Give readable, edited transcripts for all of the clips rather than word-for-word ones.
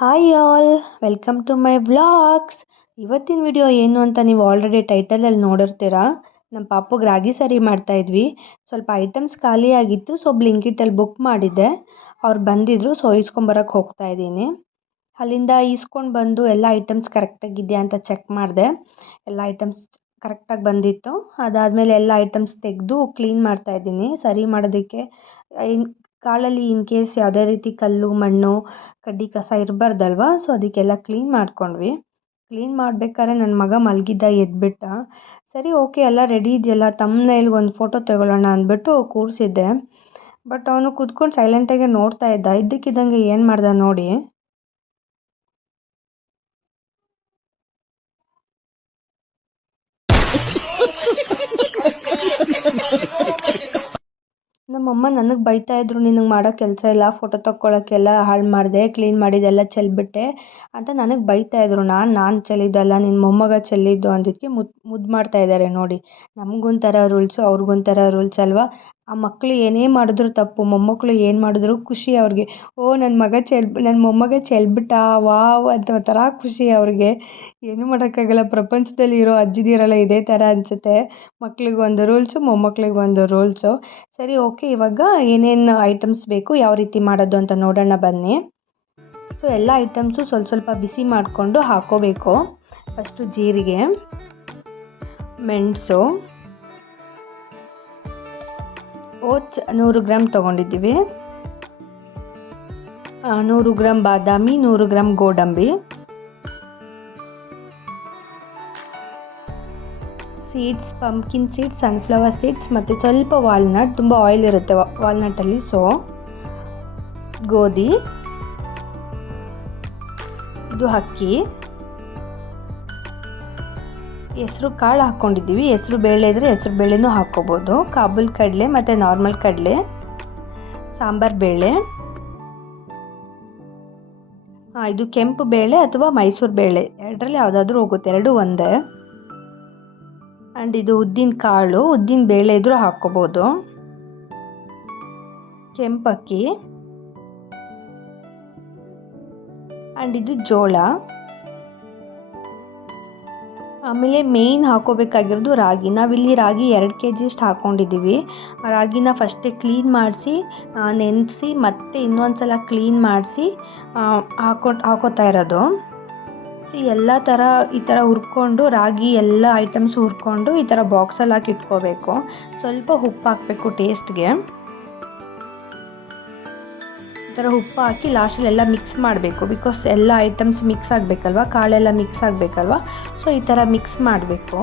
Hi all, welcome to my vlogs. ಇವತ್ತಿನ video ಏನು ಅಂತ ನೀವು ಆಲ್ರೆಡಿ ಟೈಟಲಲ್ಲಿ ನೋಡಿರ್ತೀರಾ. ನಮ್ಮ ಪಾಪುಗೆ ರಾಗಿ ಸರಿ ಮಾಡ್ತಾಯಿದ್ವಿ. ಸ್ವಲ್ಪ ಐಟಮ್ಸ್ ಖಾಲಿ ಆಗಿತ್ತು, ಸೊ ಬ್ಲಿಂಕಿಟಲ್ಲಿ ಬುಕ್ ಮಾಡಿದ್ದೆ. ಅವ್ರು ಬಂದಿದ್ದರು, ಸೊ ಇಸ್ಕೊಂಬರೋಕ್ಕೆ ಹೋಗ್ತಾ ಇದ್ದೀನಿ. ಅಲ್ಲಿಂದ ಈಸ್ಕೊಂಡು ಬಂದು ಎಲ್ಲ ಐಟಮ್ಸ್ ಕರೆಕ್ಟಾಗಿದೆಯಾ ಅಂತ ಚೆಕ್ ಮಾಡಿದೆ. ಎಲ್ಲ ಐಟಮ್ಸ್ ಕರೆಕ್ಟಾಗಿ ಬಂದಿತ್ತು. ಅದಾದಮೇಲೆ ಎಲ್ಲ ಐಟಮ್ಸ್ ತೆಗೆದು ಕ್ಲೀನ್ ಮಾಡ್ತಾಯಿದ್ದೀನಿ ಸರಿ ಮಾಡೋದಕ್ಕೆ. ಕಾಳಲ್ಲಿ ಇನ್ ಕೇಸ್ ಯಾವುದೇ ರೀತಿ ಕಲ್ಲು ಮಣ್ಣು ಕಡ್ಡಿ ಕಸ ಇರಬಾರ್ದಲ್ವ, ಸೊ ಅದಕ್ಕೆಲ್ಲ ಕ್ಲೀನ್ ಮಾಡ್ಕೊಂಡ್ವಿ. ಕ್ಲೀನ್ ಮಾಡಬೇಕಾದ್ರೆ ನನ್ನ ಮಗ ಮಲಗಿದ್ದ, ಎದ್ಬಿಟ್ಟ. ಸರಿ ಓಕೆ ಎಲ್ಲ ರೆಡಿ ಇದೆಯಲ್ಲ, ತಮ್ಮನೇಲಿ ಒಂದು ಫೋಟೋ ತಗೊಳ್ಳೋಣ ಅಂದ್ಬಿಟ್ಟು ಕೂರಿಸಿದ್ದೆ. ಬಟ್ ಅವನು ಕೂತ್ಕೊಂಡು ಸೈಲೆಂಟಾಗೆ ನೋಡ್ತಾ ಇದ್ದ. ಇದ್ದಕ್ಕಿದ್ದಂಗೆ ಏನು ಮಾಡ್ದ ನೋಡಿ, ನಮ್ಮಮ್ಮ ನನಗೆ ಬೈತಾ ಇದ್ರು, ನಿನಗೆ ಮಾಡೋ ಕೆಲಸ ಇಲ್ಲ, ಫೋಟೋ ತಕ್ಕೊಳ್ಳೋಕ್ಕೆಲ್ಲ ಹಾಳು ಮಾಡಿದೆ, ಕ್ಲೀನ್ ಮಾಡಿದ್ದೆಲ್ಲ ಚೆಲ್ಬಿಟ್ಟೆ ಅಂತ ನನಗೆ ಬೈತಾ ಇದ್ರು. ನಾನು ಚೆಲ್ಲಿದ್ದಲ್ಲ, ನಿನ್ನ ಮೊಮ್ಮಗ ಚೆಲ್ಲಿದ್ದು ಅಂದಿದ್ದಕ್ಕೆ ಮುದ್ದು ಮಾಡ್ತಾ ಇದ್ದಾರೆ ನೋಡಿ. ನಮಗೊಂಥರ ರೂಲ್ಸು, ಅವ್ರಿಗೊಂಥರ ರೂಲ್ಸ್ ಅಲ್ವಾ. ಆ ಮಕ್ಕಳು ಏನೇ ಮಾಡಿದ್ರು ತಪ್ಪು, ಮೊಮ್ಮಕ್ಕಳು ಏನು ಮಾಡಿದ್ರು ಖುಷಿ ಅವ್ರಿಗೆ. ಓ ನನ್ನ ಮೊಮ್ಮಗ ಚೆಲ್ಬಿಟ್ಟ, ವಾವ್ ಅಂತ ಒಂಥರ ಖುಷಿ ಅವ್ರಿಗೆ. ಏನೂ ಮಾಡೋಕ್ಕಾಗಲ್ಲ, ಪ್ರಪಂಚದಲ್ಲಿ ಇರೋ ಅಜ್ಜಿದಿರಲ್ಲ ಇದೇ ಥರ ಅನಿಸುತ್ತೆ. ಮಕ್ಳಿಗೊಂದು ರೂಲ್ಸು, ಮೊಮ್ಮಕ್ಳಿಗೊಂದು ರೂಲ್ಸು. ಸರಿ ಓಕೆ, ಇವಾಗ ಏನೇನು ಐಟಮ್ಸ್ ಬೇಕು, ಯಾವ ರೀತಿ ಮಾಡೋದು ಅಂತ ನೋಡೋಣ ಬನ್ನಿ. ಸೊ ಎಲ್ಲ ಐಟಮ್ಸು ಸ್ವಲ್ಪ ಬಿಸಿ ಮಾಡಿಕೊಂಡು ಹಾಕ್ಕೋಬೇಕು. ಫಸ್ಟು ಜೀರಿಗೆ, ಮೆಣಸು, ಓಟ್ಸ್ 100 ಗ್ರಾಮ್ ತೊಗೊಂಡಿದ್ದೀವಿ, 100 ಗ್ರಾಮ್ ಬಾದಾಮಿ, 100 ಗ್ರಾಮ್ ಗೋಡಂಬಿ, seeds, pumpkin seeds, sunflower seeds ಮತ್ತು ಸ್ವಲ್ಪ ವಾಲ್ನಟ್. ತುಂಬ ಆಯಿಲ್ ಇರುತ್ತೆ ವಾಲ್ನಟ್ಟಲ್ಲಿ. ಸೊ ಗೋಧಿ, ಇದು ಅಕ್ಕಿ, ಹೆಸರು ಕಾಳು ಹಾಕ್ಕೊಂಡಿದ್ದೀವಿ. ಹೆಸರು ಬೇಳೆ ಇದ್ದರೆ ಹೆಸರು ಬೇಳೆನೂ ಹಾಕ್ಕೋಬೋದು. ಕಾಬೂಲ್ ಕಡಲೆ ಮತ್ತು ನಾರ್ಮಲ್ ಕಡಲೆ, ಸಾಂಬಾರು ಬೇಳೆ, ಇದು ಕೆಂಪು ಬೇಳೆ ಅಥವಾ ಮೈಸೂರು ಬೇಳೆ, ಎರಡರಲ್ಲಿ ಯಾವುದಾದ್ರೂ ಹೋಗುತ್ತೆ, ಎರಡು ಒಂದೇ. ಆ್ಯಂಡ್ ಇದು ಉದ್ದಿನ ಕಾಳು, ಉದ್ದಿನ ಬೇಳೆ ಇದ್ರೂ ಹಾಕ್ಕೋಬೋದು. ಕೆಂಪಕ್ಕಿ, ಆ್ಯಂಡ್ ಇದು ಜೋಳ. ಆಮೇಲೆ ಮೇಯ್ನ್ ಹಾಕ್ಕೋಬೇಕಾಗಿರೋದು ರಾಗಿ. ನಾವಿಲ್ಲಿ ರಾಗಿ 2 kg ಅಷ್ಟು ಹಾಕ್ಕೊಂಡಿದ್ದೀವಿ. ರಾಗಿನ ಫಸ್ಟೇ ಕ್ಲೀನ್ ಮಾಡಿಸಿ ನೆನೆಸಿ ಮತ್ತೆ ಇನ್ನೊಂದು ಸಲ ಕ್ಲೀನ್ ಮಾಡಿಸಿ ಹಾಕೋತಾ ಇರೋದು. ಎಲ್ಲ ಈ ಥರ ಹುರ್ಕೊಂಡು, ರಾಗಿ ಎಲ್ಲ ಐಟಮ್ಸ್ ಹುರ್ಕೊಂಡು ಈ ಥರ ಬಾಕ್ಸಲ್ಲಿ ಹಾಕಿ ಇಟ್ಕೋಬೇಕು. ಸ್ವಲ್ಪ ಉಪ್ಪು ಹಾಕಬೇಕು ಟೇಸ್ಟ್ಗೆ. ಈ ಥರ ಉಪ್ಪು ಹಾಕಿ ಲಾಸ್ಟಲ್ಲಿ ಎಲ್ಲ ಮಿಕ್ಸ್ ಮಾಡಬೇಕು. ಬಿಕಾಸ್ ಎಲ್ಲ ಐಟಮ್ಸ್ ಮಿಕ್ಸ್ ಆಗಬೇಕಲ್ವ, ಕಾಳೆಲ್ಲ ಮಿಕ್ಸ್ ಆಗಬೇಕಲ್ವ. ಸೊ ಈ ಥರ ಮಿಕ್ಸ್ ಮಾಡಬೇಕು.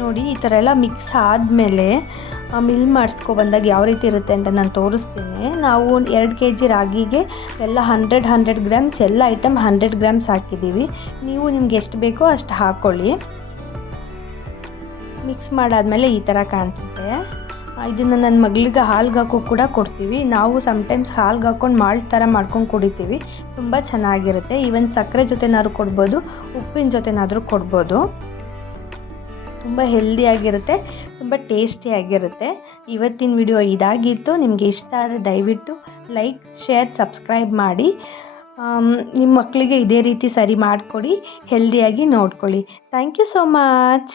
ನೋಡಿ, ಈ ಥರ ಎಲ್ಲ ಮಿಕ್ಸ್ ಆದಮೇಲೆ ಮಿಲ್ ಮಾಡಿಸ್ಕೊಬಂದಾಗ ಯಾವ ರೀತಿ ಇರುತ್ತೆ ಅಂತ ನಾನು ತೋರಿಸ್ತೀನಿ. ನಾವು 2 kg ರಾಗಿಗೆ ಎಲ್ಲ 100 ಗ್ರಾಮ್ಸ್ ಎಲ್ಲ ಐಟಮ್ 100 ಗ್ರಾಮ್ಸ್ ಹಾಕಿದ್ದೀವಿ. ನೀವು ನಿಮ್ಗೆ ಎಷ್ಟು ಬೇಕೋ ಅಷ್ಟು ಹಾಕ್ಕೊಳ್ಳಿ. ಮಿಕ್ಸ್ ಮಾಡಾದಮೇಲೆ ಈ ಥರ ಕಾಣಿಸುತ್ತೆ. ಇದನ್ನು ನನ್ನ ಮಗಳಿಗೆ ಹಾಲ್ಗೆ ಹಾಕೋ ಕೂಡ ಕೊಡ್ತೀವಿ. ನಾವು ಸಮ್ಟೈಮ್ಸ್ ಹಾಲ್ಗೆ ಹಾಕ್ಕೊಂಡು ಮಾಲ್ಟ್ ಥರ ಮಾಡ್ಕೊಂಡು ಕುಡಿತೀವಿ. ತುಂಬ ಚೆನ್ನಾಗಿರುತ್ತೆ. ಈವನ್ ಸಕ್ಕರೆ ಜೊತೆನಾದ್ರೂ ಕೊಡ್ಬೋದು, ಉಪ್ಪಿನ ಜೊತೆನಾದರೂ ಕೊಡ್ಬೋದು. ತುಂಬ ಹೆಲ್ದಿಯಾಗಿರುತ್ತೆ, ತುಂಬ ಟೇಸ್ಟಿಯಾಗಿರುತ್ತೆ. ಇವತ್ತಿನ ವಿಡಿಯೋ ಇದಾಗಿತ್ತು. ನಿಮಗೆ ಇಷ್ಟ ಆದರೆ ದಯವಿಟ್ಟು ಲೈಕ್, ಶೇರ್, ಸಬ್ಸ್ಕ್ರೈಬ್ ಮಾಡಿ. ನಿಮ್ಮ ಮಕ್ಕಳಿಗೆ ಇದೇ ರೀತಿ ಸರಿ ಮಾಡಿಕೊಡಿ, ಹೆಲ್ದಿಯಾಗಿ ನೋಡ್ಕೊಳ್ಳಿ. Thank you so much.